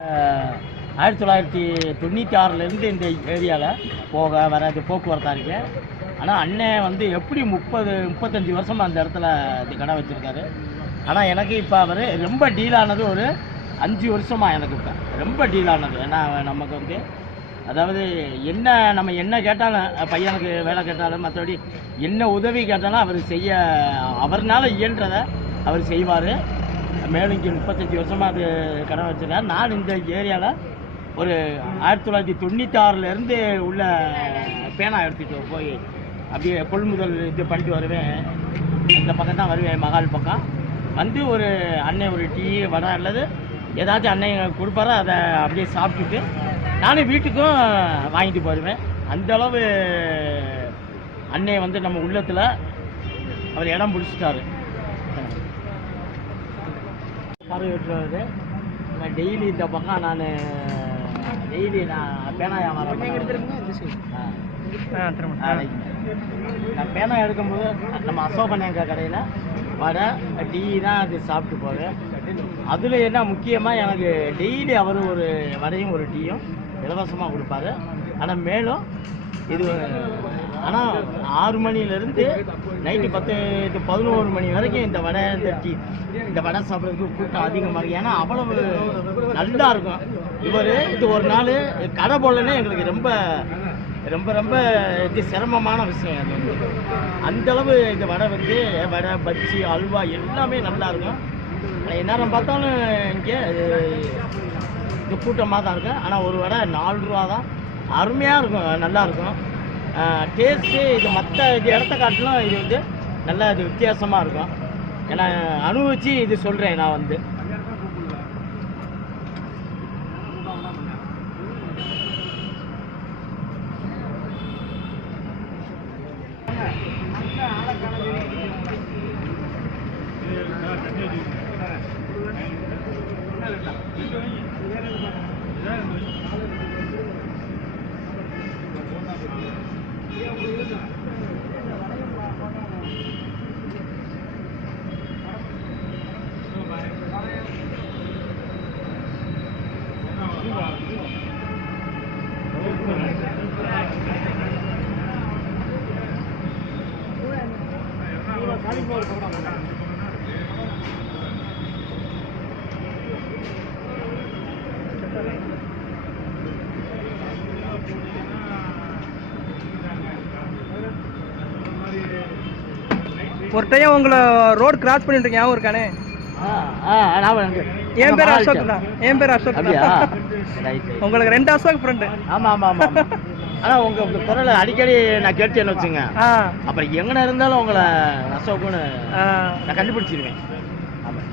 1996லேருந்து இந்த ஏரியாவில் போக வராது போக்குவரத்தாக இருக்கேன். ஆனால் அண்ணன் வந்து எப்படி 35 வருஷமாக அந்த இடத்துல இது கடை வச்சுருக்காரு. ஆனால் எனக்கு இப்போ அவர் ரொம்ப டீலானது ஒரு 5 வருஷமாக எனக்கு இப்போ ரொம்ப டீலானது. ஏன்னா நமக்கு வந்து அதாவது நம்ம என்ன கேட்டாலும் பையனுக்கு வேலை கேட்டாலும் மற்றபடி என்ன உதவி கேட்டாலும் அவர் அவர்னால இயன்றதை அவர் செய்வார். மேலும் இங்கே 35 வருஷமாக அது கடை வச்சுருக்கார். நான் இந்த ஏரியாவில் ஒரு 1996லேருந்து உள்ள பேனா எடுத்துகிட்டு போய் அப்படியே கொள்முதல் இது பண்ணிட்டு வருவேன். இந்த பக்கம் தான் வருவேன், மகால் பக்கம் வந்து ஒரு அண்ணன் ஒரு டீ வடை அல்லது ஏதாச்சும் அண்ணன் கொடுப்பாரோ அதை அப்படியே சாப்பிட்டுட்டு நானும் வீட்டுக்கும் வாங்கிட்டு போயிடுவேன். அந்தளவு அண்ணன் வந்து நம்ம உள்ளத்தில் அவர் இடம் பிடிச்சிட்டாரு. பறவை விட்டுருவாரு. நான் டெய்லி இந்த பக்கம் நான் பேனா வியாபாரம் நான் பேனா எடுக்கும்போது நம்ம அசோகனேங்க கடையில் வடை டீ தான் அது சாப்பிட்டு போவேன். அதில் என்ன முக்கியமாக எனக்கு டெய்லி அவர் ஒரு வடையும் ஒரு டீயும் இலவசமாக கொடுப்பாரு. ஆனால் மேலும் இது ஆனால் 6 மணிலேருந்து நைட்டு 10-11 மணி வரைக்கும் இந்த வடை இந்த வடை சாப்பிட்றதுக்கு கூட்டம் அதிகமாக இருக்கும். ஏன்னா அவ்வளவு நல்லா இருக்கும். இது ஒரு நாள் கடை போடலன்னே எங்களுக்கு ரொம்ப ரொம்ப ரொம்ப இது சிரமமான விஷயம். அது வந்து அந்தளவு இந்த வடை வடை பஜ்ஜி அல்வா எல்லாமே நல்லா இருக்கும். எந்நேரம் பார்த்தாலும் இங்கே இது கூட்டமாக தான் இருக்கும். ஆனால் ஒரு வடை 4 ரூபா தான். அருமையாக இருக்கும், நல்லாயிருக்கும் டேஸ்ட்டு. இது மற்ற இடத்த காட்டிலும் இது வந்து நல்லா இது வித்தியாசமாக இருக்கும். ஏன்னா அனுபவித்து இது சொல்கிறேன் நான் வந்து. ஒரு டைம் உங்களை ரோடு கிராஸ் பண்ணிட்டு இருக்கேன், ஞாபகம் இருக்கானே? என் பேர் அசோக் தான். உங்களுக்கு 2 அசோக் ஃப்ரெண்டு. ஆமாம் ஆமாம் ஆமாம். ஆனால் உங்கள் குரலை அடிக்கடி நான் கேட்டேன்னு வச்சுங்க, அப்புறம் எங்கே இருந்தாலும் உங்களை அசோக்குன்னு நான் கண்டுபிடிச்சிருவேன். ஆமாம்.